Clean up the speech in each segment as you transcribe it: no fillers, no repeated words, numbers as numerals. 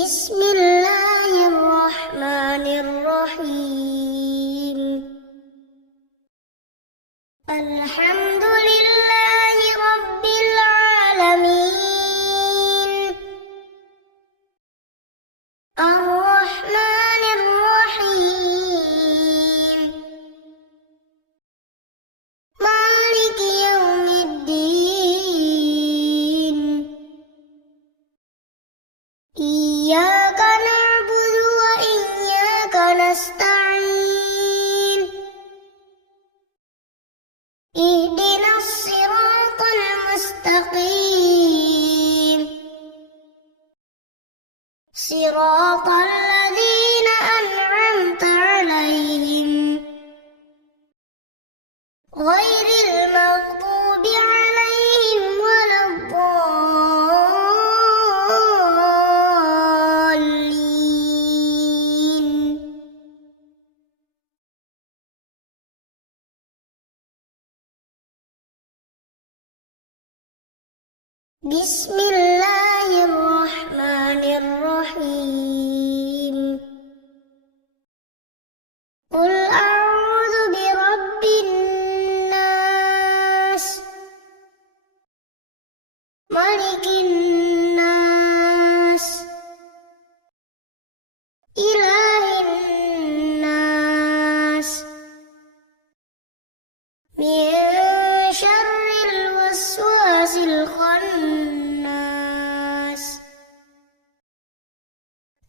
بسم الله الرحمن الرحيم. الحمد لله رب العالمين، الرحمن الرحيم، مالك يوم الدين. إياك نعبد وإياك نستعين، اهدنا الصراط المستقيم، صراط الذين أنعمت عليهم غير المغضوب عليهم ولا الضالين. بسم الله الرحمن الرحيم. قل أعوذ برب الناس، ملك الناس، إله الناس، من شر الوسواس الخناس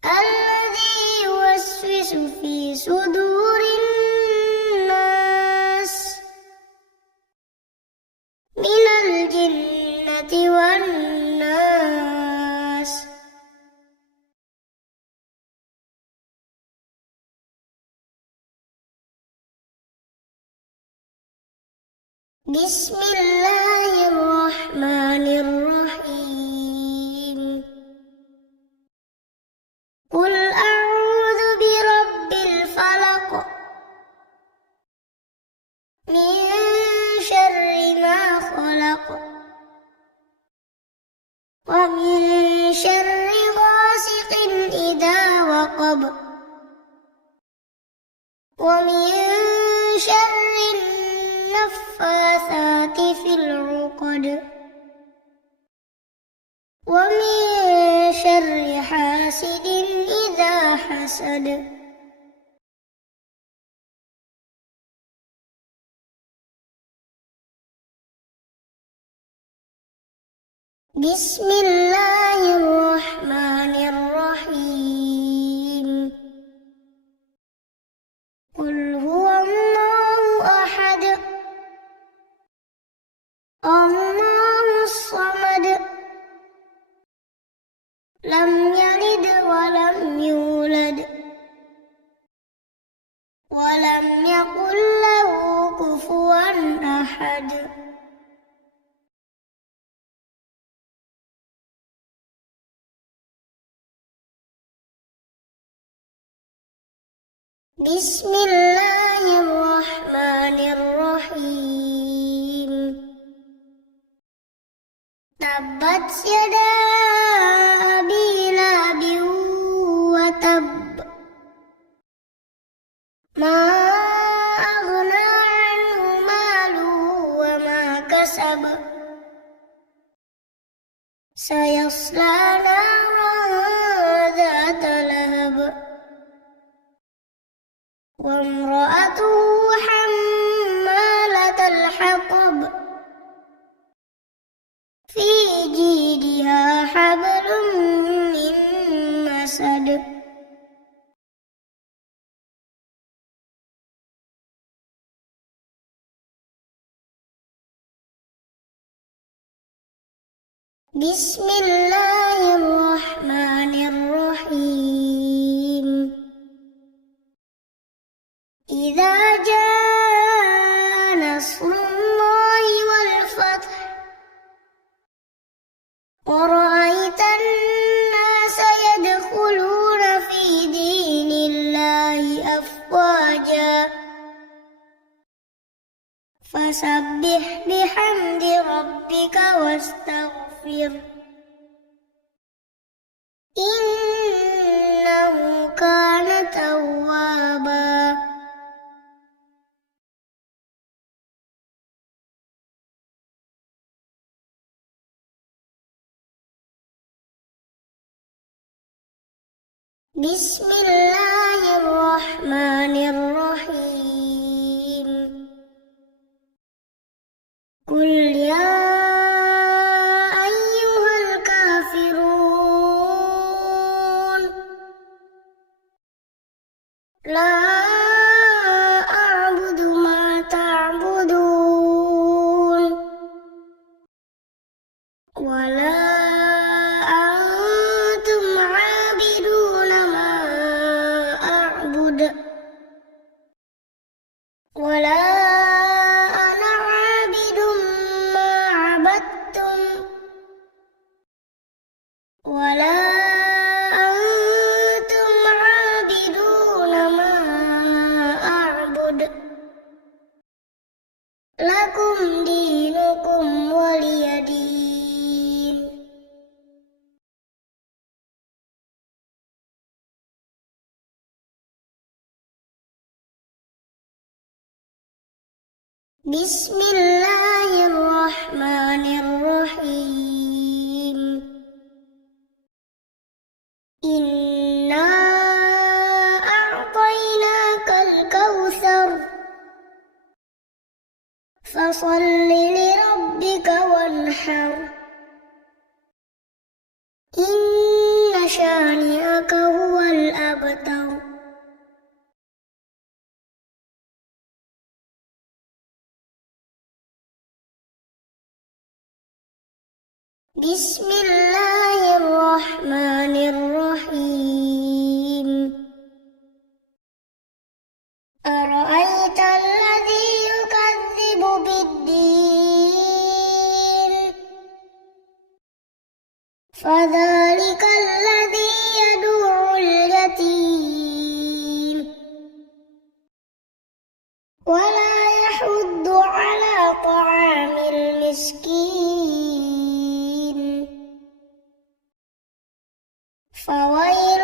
الذي يوسوس في صدور الناس من الجنة والناس. بسم الله الرحمن الرحيم. قل أعوذ برب الفلق، من شر ما خلق، ومن شر غاسق إذا وقب، ومن شر النفاثات في العقد، ومن شر حاسد إذا حسد. بسم الله الرحمن الرحيم. قل هو الله أحد، الله الصمد، لم يلد ولم يولد ولم يكن له كفوا أحد. بسم الله الرحمن الرحيم. تبت يدا أبي لهب وتب، ما أغنى عنه ماله وما كسب، سيصلى نارا ذات لهب، وامرأته حمالة الحطب، في جيدها حبل من مسد. بسم الله الرحمن الرحيم. إذا جاء نصر الله والفتح، ورأيت الناس يدخلون في دين الله أفواجا، فسبح بحمد ربك واستغفر، إن بسم الله الرحمن الرحيم قل يا أيها الكافرون لا أعبد ما تعبدون ولا أنتم عابدون ما أعبد ولا أنا عابد ما عبدتم ولا أنتم عابدون ما أعبد لكم دينكم ولي دين. بسم الله الرحمن الرحيم إنا أعطيناك الكوثر فصل لربك وانحر إن شانئك هو الأبتر. بسم الله الرحمن الرحيم أرأيت الذي يكذب بالدين فذلك الذي يدعو اليتيم ولا يحض على طعام المسكين فويل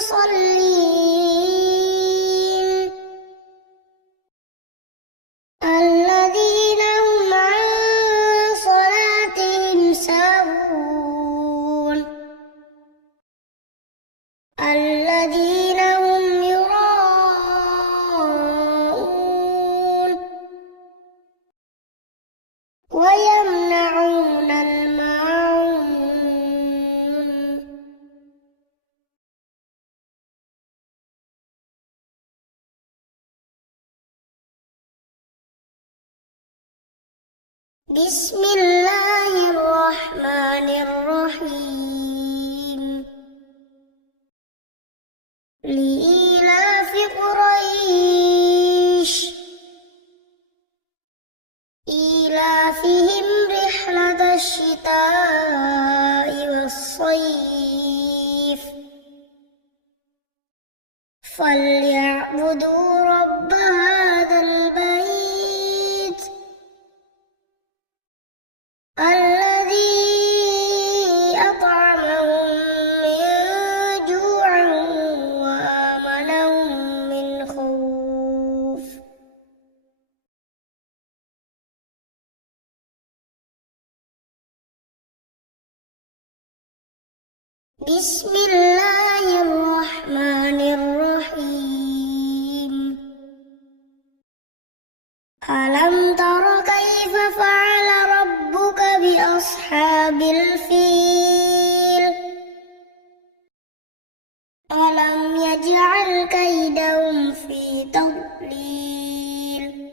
للمصلين الذين هم عن صلاتهم ساهون الذين هم يراءون ويمنعون الماعون. بسم الله الرحمن الرحيم لإيلاف قريش إيلافهم رحلة الشتاء والصيف فليعبدوا رب هذا البيت الذي أطعمهم من جوع وآمنهم من خوف. بسم الله الرحمن الرحيم ألم تر كيف فعل ربك بأصحاب الفيل ألم يجعل كيدهم في تضليل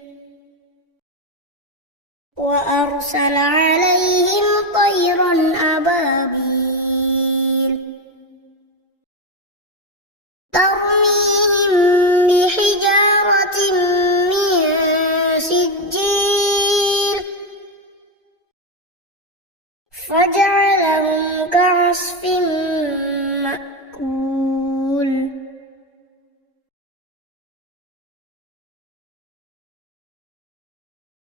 وأرسل عليهم طيرا أبابيل ترميهم بحجارة من سجيل فجعلهم كعصف